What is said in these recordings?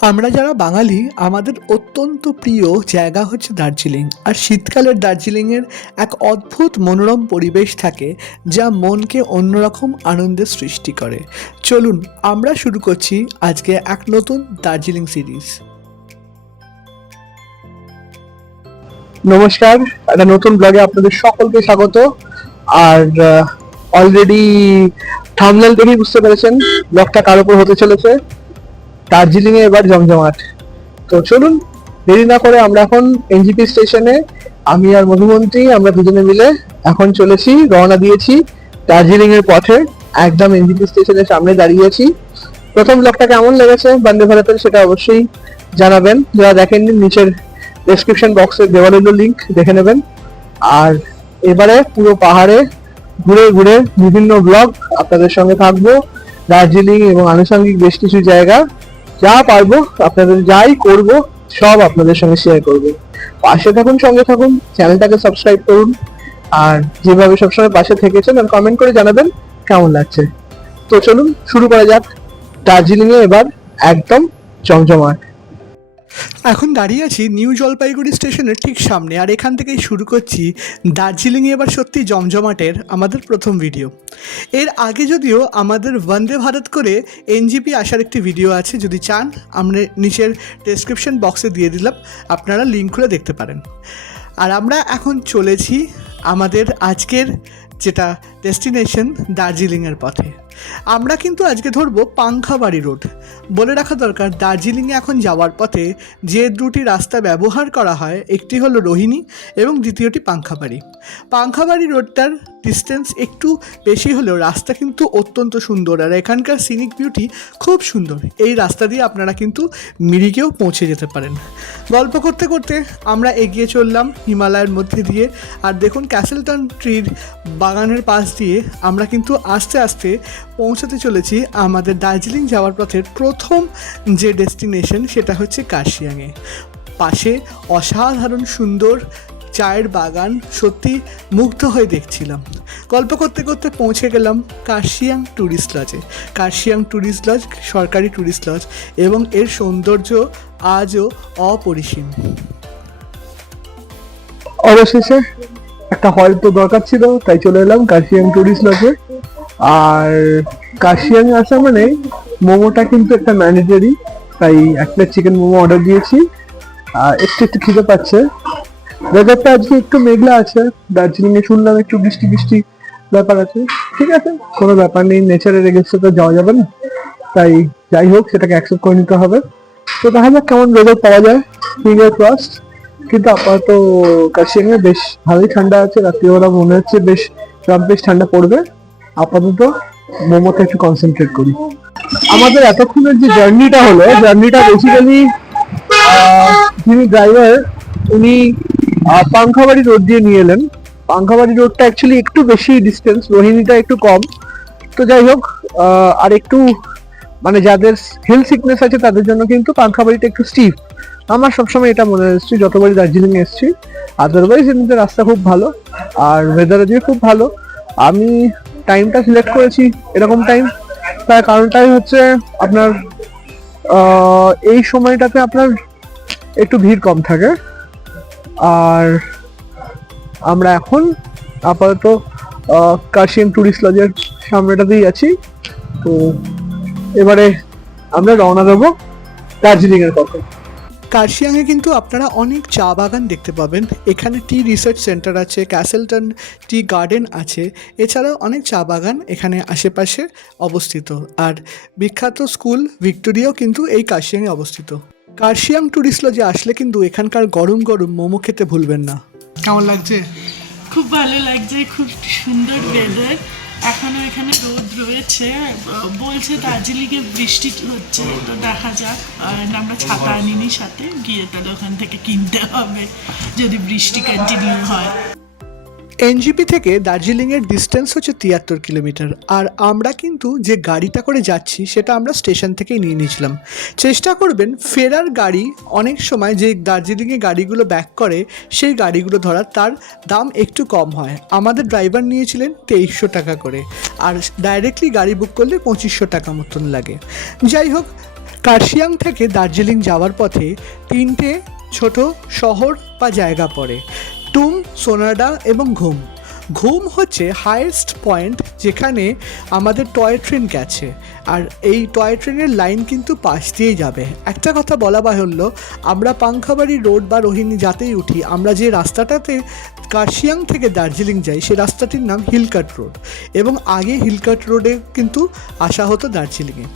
আমরা যারা বাঙালি, আমাদের অত্যন্ত প্রিয় জায়গা হচ্ছে দার্জিলিং। আর শীতকালের দার্জিলিংয়ের এক অদ্ভুত মনোরম পরিবেশ থাকে, যা মনকে অন্যরকম আনন্দের সৃষ্টি করে। চলুন, আমরা শুরু করছি আজকে এক নতুন দার্জিলিং সিরিজ। নমস্কার, একটা নতুন ব্লগে আপনাদের সকলকে স্বাগত। আর অলরেডি থামনেল দেখেই বুঝতে পেরেছেন, ব্লগটা কার উপর হতে চলেছে। দার্জিলিং এ এবার জমজমাট। তো চলুন, দেরি না করে আমরা এখন এনজিপি স্টেশনে আমি আর মধুমন্ত্রী আমরা দুজনে মিলে এখন চলেছি, রওনা দিয়েছি দার্জিলিং এর পথে, একদম এনজিপি স্টেশনের সামনে দাঁড়িয়েছি প্রথম ব্লগটা কেমন লেগেছে বন্দে ভারতের সেটা অবশ্যই জানাবেন। যারা দেখেননি, নিচের ডেসক্রিপশন বক্সে দেওয়া রইল লিঙ্ক দেখে নেবেন। আর এবারে পুরো পাহাড়ে ঘুরে ঘুরে বিভিন্ন ব্লগ আপনাদের সঙ্গে থাকব। দার্জিলিং এবং আনুষঙ্গিক বেশ কিছু জায়গা। যা পারব, আপনাদের যাই করব, সব আপনাদের সঙ্গে শেয়ার করব। পাশে থাকুন, সঙ্গে থাকুন চ্যানেলটাকে সাবস্ক্রাইব করুন। আর যেভাবে সবসময় পাশে থেকেছেন, আর কমেন্ট করে জানাবেন কেমন লাগছে। তো চলুন, শুরু করা যাক। দার্জিলিংয়ে এবার একদম জমজমাট এখন দাঁড়িয়ে আছি নিউ জলপাইগুড়ি স্টেশনের ঠিক সামনে, আর এখান থেকেই শুরু করছি দার্জিলিংয়ে এবার সত্যি জমজমাটের আমাদের প্রথম ভিডিও এর আগে যদিও আমাদের বন্দে ভারত করে এনজিপি আসার একটি ভিডিও আছে, যদি চান, আমরা নিচের ডেসক্রিপশন বক্সে দিয়ে দিলাম, আপনারা লিঙ্ক খুলে দেখতে পারেন। আর আমরা এখন চলেছি আমাদের আজকের যেটা ডেস্টিনেশন দার্জিলিংয়ের পথে। আমরা কিন্তু আজকে ধরবো পাংখাবাড়ি রোড বলে রাখা দরকার, দার্জিলিংয়ে এখন যাওয়ার পথে যে দুটি রাস্তা ব্যবহার করা হয়, একটি হলো রোহিণী এবং দ্বিতীয়টি পাংখাবাড়ি। পাংখাবাড়ি রোডটার ডিস্টেন্স একটু বেশি হলেও রাস্তা কিন্তু অত্যন্ত সুন্দর আর এখানকার সিনিক বিউটি খুব সুন্দর। এই রাস্তা দিয়ে আপনারা কিন্তু মিরিকেও পৌঁছে যেতে পারেন। গল্প করতে করতে আমরা এগিয়ে চললাম হিমালয়ের মধ্যে দিয়ে। আর দেখুন ক্যাসেলটন ট্রির বাগানের পাশ দিয়ে আমরা কিন্তু আস্তে আস্তে পৌঁছাতে চলেছি আমাদের দার্জিলিং যাওয়ার পথের প্রথম যে ডেস্টিনেশন সেটা হচ্ছে কার্শিয়াংয়ে পাশে অসাধারণ সুন্দর চায়ের বাগান, সত্যি মুগ্ধ হয়ে দেখছিলাম। গল্প করতে করতে পৌঁছে গেলাম কার্শিয়াং ট্যুরিস্ট লজে। কার্শিয়াং ট্যুরিস্ট লজ, সরকারি ট্যুরিস্ট লজ এবং এর সৌন্দর্য আজও অপরিসীম। অবশেষে একটা হল তো দরকার ছিল, তাই চলে এলাম কাশিয়াং টুরিস্ট লজে আর কাশিয়াং আসা মানে মোমোটা কিন্তু একটা ম্যান্ডেটরি তাই এক প্লেট চিকেন মোমো অর্ডার দিয়েছি। আর একটু একটু খিদে পাচ্ছে। ওয়েদারটা আজকে একটু মেঘলা আছে দার্জিলিং এ শুনলাম একটু বৃষ্টি বৃষ্টি ব্যাপার আছে। ঠিক আছে, কোনো ব্যাপার নেই নেচারের এগেস্টে তো যাওয়া যাবে না। তাই যাই হোক, সেটাকে অ্যাকসেপ্ট করে নিতে হবে। তো দেখা যাক কেমন ওয়েদার পাওয়া যায়? ফিঙ্গার ক্রসড কিন্তু আপাতত কাশিয়াং এ বেশ ভালোই ঠান্ডা আছে, রাত্রিবেলা মনে হচ্ছে বেশ বেশ ঠান্ডা পড়বে। আপাতত মোমোতে একটু কনসেন্ট্রেট করি। আমাদের এতক্ষণের যে জার্নিটা হলো জার্নিটা বেসিক্যালি যিনি ড্রাইভার উনি পাংখাবাড়ি রোড দিয়ে নিয়ে এলেন। পাংখাবাড়ি রোডটা অ্যাকচুয়ালি একটু বেশি ডিস্টেন্স রোহিণীটা একটু কম। তো যাই হোক আর একটু মানে যাদের হেলথ সিকনেস আছে তাদের জন্য কিন্তু পাংখাবাড়িটা একটু স্টিফ আমার সবসময় এটা মনে হচ্ছে যতবারই দার্জিলিং এসেছি আদারওয়াইজ এমনিতে রাস্তা খুব ভালো, আর ওয়েদার আজকে খুব ভালো। আমি টাইমটা সিলেক্ট করেছি এরকম টাইম তার কারণটাই হচ্ছে আপনার এই সময়টাতে আপনার একটু ভিড় কম থাকে। আর আমরা এখন আপাতত কাশিয়ান ট্যুরিস্ট লজের সামনেটাতেই আছি। তো এবারে আমরা রওনা দেবো দার্জিলিং এর পথে। কার্শিয়াংয়ে কিন্তু আপনারা অনেক চা বাগান দেখতে পাবেন। এখানে টি রিসার্চ সেন্টার আছে ক্যাসেলটন টি গার্ডেন আছে। এছাড়াও অনেক চা বাগান এখানে আশেপাশে অবস্থিত। আর বিখ্যাত স্কুল ভিক্টোরিয়াও কিন্তু এই কার্শিয়াংয়ে অবস্থিত। কার্শিয়াং ট্যুরিস্ট লজে আসলে কিন্তু এখানকার গরম গরম মোমো খেতে ভুলবেন না। কেমন লাগছে? খুব ভালো লাগছে খুব সুন্দর ওয়েদার এখনও এখানে রোদ রয়েছে। বলছে দার্জিলিংয়ে বৃষ্টি হচ্ছে, তো দেখা যাক। আমরা ছাতা আনিনি সাথে, গিয়ে তাহলে ওখান থেকে কিনতে হবে, যদি বৃষ্টি কন্টিনিউ হয়। এনজিপি থেকে দার্জিলিংয়ের ডিস্টেন্স হচ্ছে তিয়াত্তর কিলোমিটার। আর আমরা কিন্তু যে গাড়িটা করে যাচ্ছি, সেটা আমরা স্টেশন থেকেই নিয়ে নিয়েছিলাম। চেষ্টা করবেন ফেরার গাড়ি, অনেক সময় যে দার্জিলিংয়ে গাড়িগুলো ব্যাক করে, সেই গাড়িগুলো ধরার, তার দাম একটু কম হয়। আমাদের ড্রাইভার নিয়েছিলেন তেইশশো টাকা করে। আর ডাইরেক্টলি গাড়ি বুক করলে পঁচিশশো টাকা মতন লাগে। যাই হোক, কার্শিয়াং থেকে দার্জিলিং যাওয়ার পথে তিনটে ছোট শহর বা জায়গা পড়ে। টুম সোনাডা এবং ঘুম। ঘুম হচ্ছে হায়েস্ট পয়েন্ট যেখানে আমাদের টয় ট্রেন গেছে। আর এই টয় ট্রেনের লাইন কিন্তু পাশ দিয়েই যাবে। একটা কথা বলা বাহুল্য, আমরা পাংখাবাড়ি রোড বা রোহিণী যাতেই উঠি, আমরা যে রাস্তাটাতে কার্শিয়াং থেকে দার্জিলিং যাই সেই রাস্তাটির নাম হিলকাট রোড এবং আগে হিলকাট রোডে কিন্তু আসা হতো দার্জিলিংয়ে।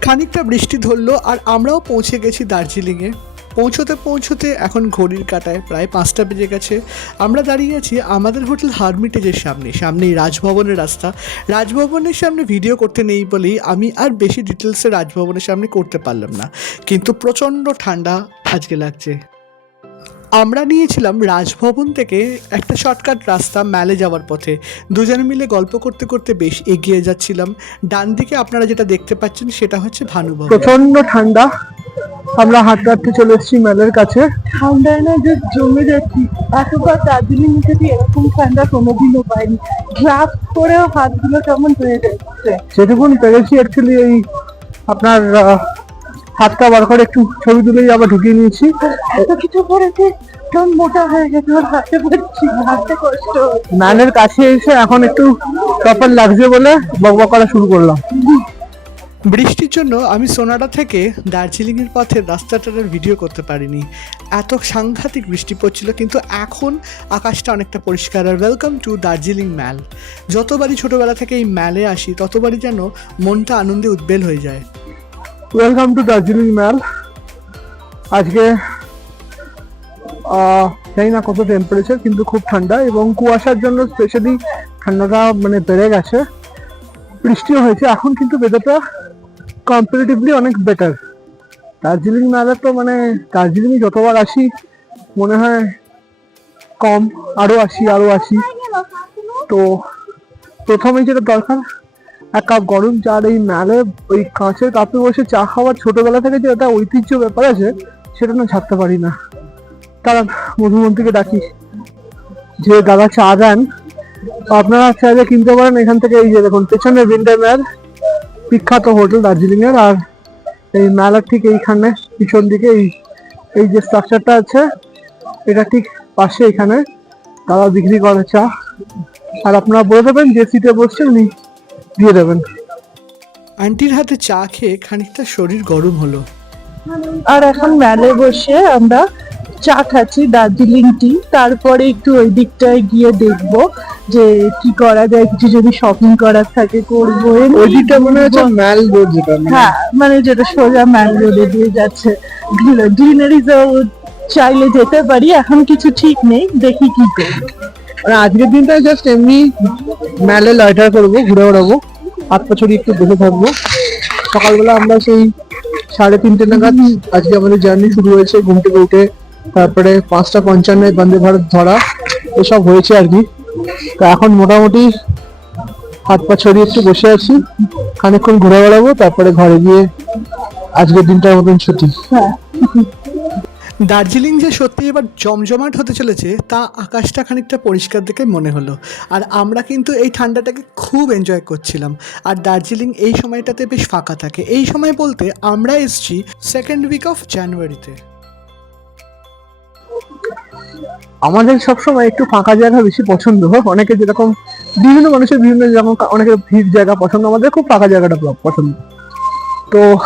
খানিকটা বৃষ্টি ধরলো আর আমরাও পৌঁছে গেছি দার্জিলিংয়ে। পৌঁছতে পৌঁছতে এখন ঘড়ির কাটায় প্রায় পাঁচটা বেজে গেছে। আমরা দাঁড়িয়ে আছি আমাদের হোটেল হারমিটেজের সামনে। সামনেই রাজভবনের রাস্তা। রাজভবনের সামনে ভিডিও করতে নেই বলেই আমি আর বেশি ডিটেলসে রাজভবনের সামনে করতে পারলাম না। কিন্তু প্রচণ্ড ঠান্ডা আজকে লাগছে। আমরা নিয়েছিলাম রাজভবন থেকে একটা শর্টকাট রাস্তা ম্যালে যাওয়ার পথে। দুজনে মিলে গল্প করতে করতে বেশ এগিয়ে যাচ্ছিলাম। ডান দিকে আপনারা যেটা দেখতে পাচ্ছেন সেটা হচ্ছে ভানুভবন। প্রচণ্ড ঠান্ডা। আমরা হাঁটতে হাঁটতে চলে এসেছি ম্যালের কাছে। ঠান্ডায় না যে জমে যাচ্ছি। এতবার দার্জিলিং থেকে এরকম ঠান্ডা কোনোদিনও পাইনি। গ্লাভস পরেও হাতগুলো কেমন হয়ে যাচ্ছে। যেটুকুন পেরেছি অ্যাকচুয়ালি এই আপনার আহ, হাতটা বার করে একটু ছবি তুলেই আবার ঢুকিয়ে নিয়েছি। এত কিছু কেমন মোটা হয়ে গেছে পারছি না, হাঁটতে কষ্ট। ম্যানের কাছে এসে এখন একটু প্রপার লাগছে বলে বকবক করা শুরু করলাম। বৃষ্টির জন্য আমি সোনাডা থেকে দার্জিলিংয়ের পথে রাস্তাটার ভিডিও করতে পারিনি। এত সাংঘাতিক বৃষ্টি পড়ছিল কিন্তু এখন আকাশটা অনেকটা পরিষ্কার। আর ওয়েলকাম টু দার্জিলিং ম্যাল যতবারই ছোটোবেলা থেকে এই ম্যালে আসি ততবারই যেন মনটা আনন্দে উদ্বেল হয়ে যায়। ওয়েলকাম টু দার্জিলিং ম্যাল আজকে জানি না কত টেম্পারেচার কিন্তু খুব ঠান্ডা এবং কুয়াশার জন্য স্পেশালি ঠান্ডাটা মানে বেড়ে গেছে। বৃষ্টিও হয়েছে। এখন কিন্তু ওয়েদারটা কম্পারেটিভলি অনেক বেটার দার্জিলিং ম্যালে তো মানে দার্জিলিংয়ে যতবার আসি, মনে হয় কম, আরও আসি আরও আসি। তো প্রথমে যেটা দরকার এক কাপ গরম চার এই ম্যালে ওই কাঁচের কাপে বসে চা খাওয়ার ছোটবেলা থেকে যে একটা ঐতিহ্য ব্যাপার আছে, সেটা না ছাড়তে পারি না। কারণ মধুমন্ত্রীকে ডাকি, যে দাদা চা দেন আপনারা চা চাইলে কিনতে পারেন এখান থেকে এই যে দেখুন, পেছনে ম্যাল বিখ্যাত হোটেল দার্জিলিং এর আর এই মেলার ঠিক এইখানে, পিছন দিকে এই এই যে স্ট্রাকচারটা আছে, এটা ঠিক পাশে এখানে, দাদা বিক্রি করে চা। আর আপনারা বলে দেবেন যে সিটে বসছে, উনি দিয়ে দেবেন। আন্টির হাতে চা খেয়ে খানিকটা শরীর গরম হলো। আর এখন মেলে বসে আমরা চা খাচ্ছি দার্জিলিং টি তারপরে একটু ওই দিকটায় গিয়ে দেখব যে কি করা যায় কিছু যদি শপিং করার থাকে করব। ওই দিকটা মনে হচ্ছে ম্যাল রোড যেটা মানে। হ্যাঁ মানে যেটা সোজা ম্যান রোডে দিয়ে যাচ্ছে। গ্রিনারিজও চাইলে যেতে পারি এখন কিছু ঠিক নেই দেখি কি করি। মানে আজকের দিনটা জাস্ট এমনি ম্যালে লয়টার করব ঘুরে বেড়াবো। হাত পাছড়ি একটু দেখে থাকব। সকালবেলা আমরা সেই সাড়ে তিনটে নাগাদ আজকে আমাদের জার্নি শুরু হয়েছে ঘুম থেকে উঠে, তারপরে পাঁচটা পঞ্চান্নে বন্দে ভারত ধরা, এসব হয়েছে আর কি। তো এখন মোটামুটি হাত পা ছড়িয়ে একটু বসে আছি, খানিকক্ষণ ঘুরে বেড়াবো, তারপরে ঘরে গিয়ে আজকের দিনটার মতন ছুটি। দার্জিলিং যে সত্যি এবার জমজমাট হতে চলেছে, তা আকাশটা খানিকটা পরিষ্কার দেখে মনে হলো। আর আমরা কিন্তু এই ঠান্ডাটাকে খুব এনজয় করছিলাম। আর দার্জিলিং এই সময়টাতে বেশ ফাঁকা থাকে। এই সময় বলতে আমরা এসছি সেকেন্ড উইক অফ জানুয়ারিতে আমাদের সবসময় একটু ফাঁকা জায়গা বেশি পছন্দ হয়। অনেকে যেরকম বিভিন্ন মানুষের বিভিন্ন যেমন অনেকের ভিড় জায়গা পছন্দ, আমাদের খুব ফাঁকা জায়গাটা পছন্দ। তো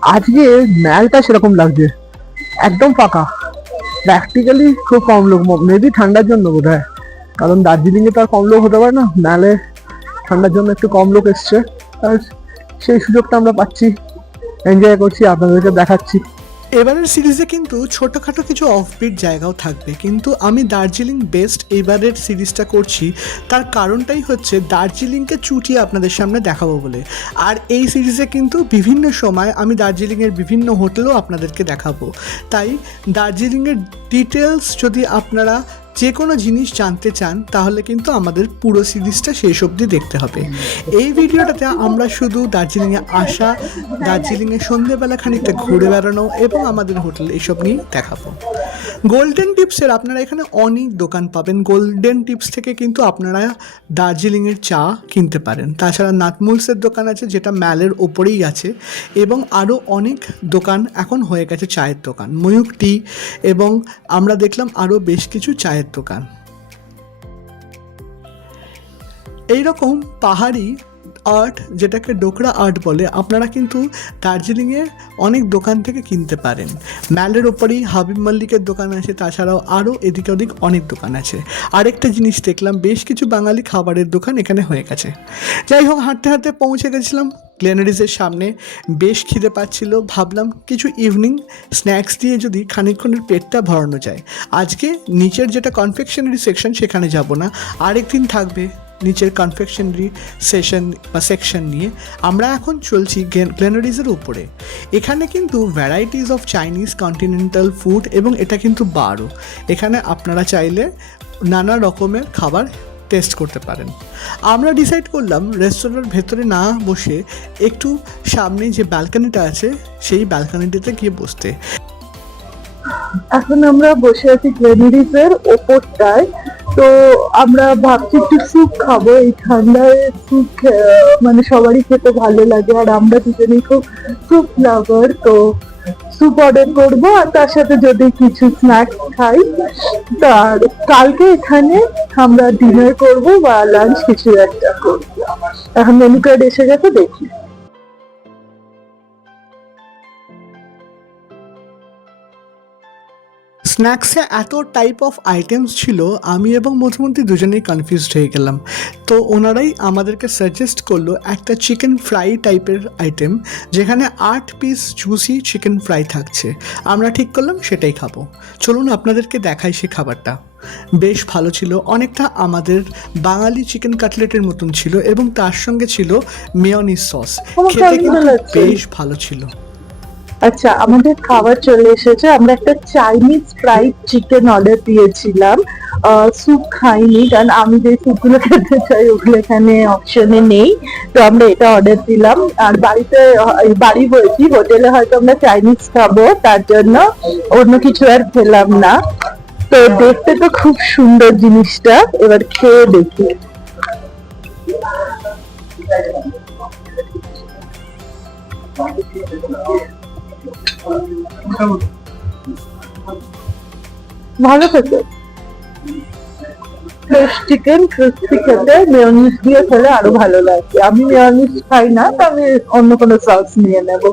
আজকে ম্যালটা সেরকম লাগছে। একদম ফাঁকা প্র্যাকটিক্যালি খুব কম লোক মেবি ঠান্ডার জন্য বোধ হয় কারণ দার্জিলিংয়ে তো আর কম লোক হতে পারে না। ম্যালে ঠান্ডার জন্য একটু কম লোক এসছে। আর সেই সুযোগটা আমরা পাচ্ছি। এনজয় করছি, আপনাদেরকে দেখাচ্ছি। এবারের সিরিজে কিন্তু ছোটোখাটো কিছু অফবিট জায়গাও থাকবে, কিন্তু আমি দার্জিলিং বেস্ট এবারের সিরিজটা করছি। তার কারণটাই হচ্ছে দার্জিলিংকে চুটিয়ে আপনাদের সামনে দেখাবো বলে। আর এই সিরিজে কিন্তু বিভিন্ন সময় আমি দার্জিলিংয়ের বিভিন্ন হোটেলও আপনাদেরকে দেখাবো। তাই দার্জিলিংয়ের ডিটেলস যদি আপনারা যে কোনো জিনিস জানতে চান, তাহলে কিন্তু আমাদের পুরো সিরিজটা শেষ অবধি দেখতে হবে। এই ভিডিওটাতে আমরা শুধু দার্জিলিংয়ে আসা, দার্জিলিংয়ে সন্ধেবেলা খানিকটা ঘুরে বেড়ানো এবং আমাদের হোটেল এইসব নিয়ে দেখাবো। গোল্ডেন টিপসের আপনারা এখানে অনেক দোকান পাবেন। গোল্ডেন টিপস থেকে কিন্তু আপনারা দার্জিলিংয়ের চা কিনতে পারেন। তাছাড়া নাটমুলসের দোকান আছে, যেটা ম্যালের ওপরেই আছে এবং আরও অনেক দোকান এখন হয়ে গেছে চায়ের দোকান। ময়ূক টি এবং আমরা দেখলাম আরও বেশ কিছু চায়ের দোকান এইরকম পাহাড়ি আর্ট যেটাকে ডোকরা আর্ট বলে, আপনারা কিন্তু দার্জিলিংয়ে অনেক দোকান থেকে কিনতে পারেন। ম্যালের ওপরেই হাবিব মল্লিকের দোকান আছে, তাছাড়াও আরও এদিক ওদিক অনেক দোকান আছে। আরেকটা জিনিস দেখলাম, বেশ কিছু বাঙালি খাবারের দোকান এখানে হয়ে গেছে। যাই হোক, হাঁটতে হাঁটতে পৌঁছে গেছিলাম। গ্লেনারিজের সামনে বেশ খিদে পাচ্ছিল। ভাবলাম কিছু ইভিনিং স্ন্যাক্স দিয়ে যদি খানিকক্ষণের পেটটা ভরানো যায়। আজকে নিচের যেটা কনফেকশনারি সেকশন সেখানে যাব না। আরেকদিন থাকবে নিচের কনফেকশনারি সেশন বা সেকশন নিয়ে। আমরা এখন চলছি গ্লেনারিজের উপরে। এখানে কিন্তু varieties of Chinese continental food এবং এটা কিন্তু বারও এখানে আপনারা চাইলে নানা রকমের খাবার টেস্ট করতে পারেন। আমরা ডিসাইড করলাম রেস্তোরাঁর ভেতরে না বসে একটু সামনে যে ব্যালকানিটা আছে, সেই ব্যালকানিটিতে গিয়ে বসতে। এখন আমরা বসে আছি গ্লেনারিজের ওপরটায়। তো আমরা ভাবছি একটু স্যুপ খাব। এই ঠান্ডায় স্যুপ মানে সবারই খেতে ভালো লাগে, আর আমরা দুজনেই খুব স্যুপ লাভার তো স্যুপ অর্ডার করব, আর তার সাথে যদি কিছু স্ন্যাক্স খাই, তার কালকে এখানে আমরা ডিনার করব বা লাঞ্চ কিছু একটা করব। এখন মেনু কার্ড এসে গেছে, দেখি। স্ন্যাক্সে এত টাইপ অফ আইটেমস ছিল আমি এবং মধ্যমন্ত্রী দুজনেই কনফিউজড হয়ে গেলাম। তো ওনারাই আমাদেরকে সাজেস্ট করল একটা চিকেন ফ্রাই টাইপের আইটেম যেখানে আট পিস জুসি চিকেন ফ্রাই থাকছে। আমরা ঠিক করলাম সেটাই খাব। চলুন আপনাদেরকে দেখাই সে খাবারটা। বেশ ভালো ছিল অনেকটা আমাদের বাঙালি চিকেন কাটলেটের মতন ছিল এবং তার সঙ্গে ছিল মেয়নিস সস খেতে কিন্তু বেশ ভালো ছিল। আচ্ছা আমাদের খাবার চলে এসেছে। আমরা একটা চাইনিজ ফ্রাইড চিকেন অর্ডার দিয়েছিলাম। স্যুপ খাইনি, কারণ আমি যে স্যুপগুলো খেতে চাই, ওগুলো এখানে অপশনে নেই। তো আমরা এটা অর্ডার দিলাম। আর বাড়িতে বাড়ি বলছি, হোটেলে হয়তো আমরা চাইনিজ খাব, তার জন্য অন্য কিছু আর খেলাম না। তো দেখতে তো খুব সুন্দর জিনিসটা, এবার খেয়ে দেখি। ভালো খেতে। চিকেন ক্রিস্পি খেতে মেয়নিজ দিয়ে খেলে আরও ভালো লাগে। আমি মেয়নিজ খাই না, তো আমি অন্য কোনো সস নিয়ে নেব।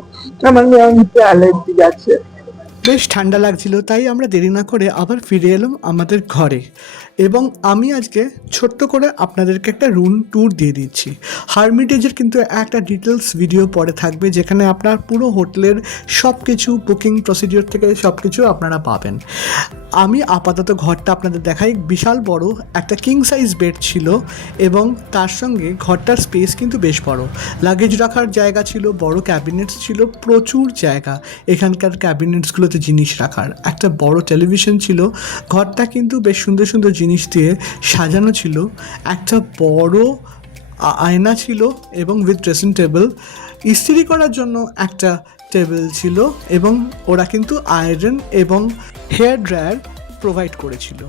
আমার মেয়নিজে অ্যালার্জি আছে। বেশ ঠান্ডা লাগছিল, তাই আমরা দেরি না করে আবার ফিরে এলাম আমাদের ঘরে। এবং আমি আজকে ছোট্ট করে আপনাদেরকে একটা রুম ট্যুর দিয়ে দিচ্ছি। হারমিটেজের কিন্তু একটা ডিটেলস ভিডিও পরে থাকবে, যেখানে আপনার পুরো হোটেলের সব কিছু বুকিং প্রসিডিওর থেকে সব কিছু আপনারা পাবেন। আমি আপাতত ঘরটা আপনাদের দেখাই। বিশাল বড়, একটা কিং সাইজ বেড ছিল এবং তার সঙ্গে ঘরটার স্পেস কিন্তু বেশ বড়। লাগেজ রাখার জায়গা ছিল, বড় ক্যাবিনেটস ছিল, প্রচুর জায়গা। এখানকার ক্যাবিনেটসগুলোতে জিনিস রাখার একটা বড় টেলিভিশন ছিল। ঘরটা কিন্তু বেশ সুন্দর সুন্দর জিনিস দিয়ে সাজানো ছিল। একটা বড় আয়না ছিল এবং উইথ ড্রেসিং টেবিল ইস্ত্রি করার জন্য একটা টেবিল ছিল এবং ওরা কিন্তু আয়রন এবং হেয়ার ড্রায়ার প্রোভাইড করেছিল।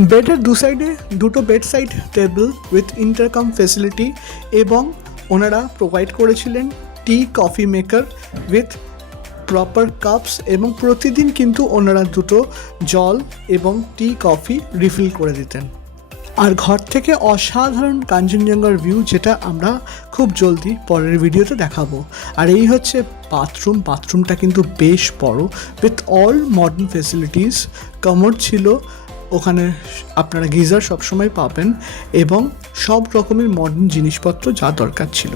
বেডের দু সাইডে দুটো bed side table with intercom facility এবং ওনারা প্রোভাইড করেছিলেন tea coffee maker with proper cups এবং প্রতিদিন কিন্তু ওনারা দুটো জল এবং টি কফি রিফিল করে দিতেন। আর ঘর থেকে অসাধারণ কাঞ্চনজঙ্ঘার ভিউ যেটা আমরা খুব জলদি পরের ভিডিওতে দেখাবো। আর এই হচ্ছে বাথরুম বাথরুমটা কিন্তু বেশ বড় with all modern facilities commode ছিল, ওখানে আপনারা গিজার সবসময় পাবেন এবং সব রকমের মডার্ন জিনিসপত্র যা দরকার ছিল।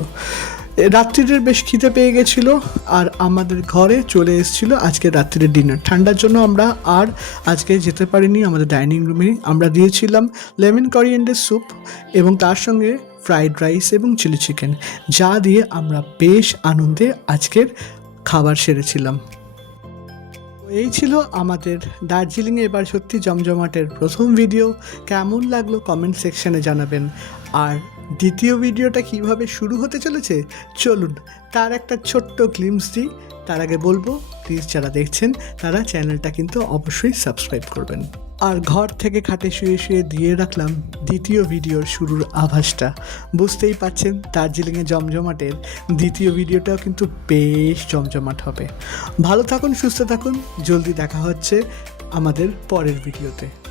রাত্রিরের বেশ খিদে পেয়ে গেছিল আর আমাদের ঘরে চলে এসেছিল আজকে রাত্রিরের ডিনার। ঠান্ডার জন্য আমরা আর আজকে যেতে পারিনি আমাদের ডাইনিং রুমে। আমরা দিয়েছিলাম লেমন করিয়েন্ডার স্যুপ এবং তার সঙ্গে ফ্রাইড রাইস এবং চিলি চিকেন, যা দিয়ে আমরা বেশ আনন্দে আজকের খাবার সেরেছিলাম। এই ছিল আমাদের দার্জিলিংয়ে এবার সত্যি জমজমাটের প্রথম ভিডিও। কেমন লাগল কমেন্ট সেকশনে জানাবেন। আর দ্বিতীয় ভিডিওটা কীভাবে শুরু হতে চলেছে? চলুন, তার একটা ছোট্ট গ্লিমস দিই। তার আগে বলব প্লিজ যারা দেখছেন, তারা চ্যানেলটা কিন্তু অবশ্যই সাবস্ক্রাইব করবেন। আর ঘর থেকে খাটে শুয়ে শুয়ে দিয়ে রাখলাম দ্বিতীয় ভিডিওর শুরুর আভাসটা। বুঝতেই পাচ্ছেন দার্জিলিংয়ে জমজমাটের দ্বিতীয় ভিডিওটাও কিন্তু বেশ জমজমাট হবে। ভালো থাকুন, সুস্থ থাকুন। জলদি দেখা হচ্ছে আমাদের পরের ভিডিওতে।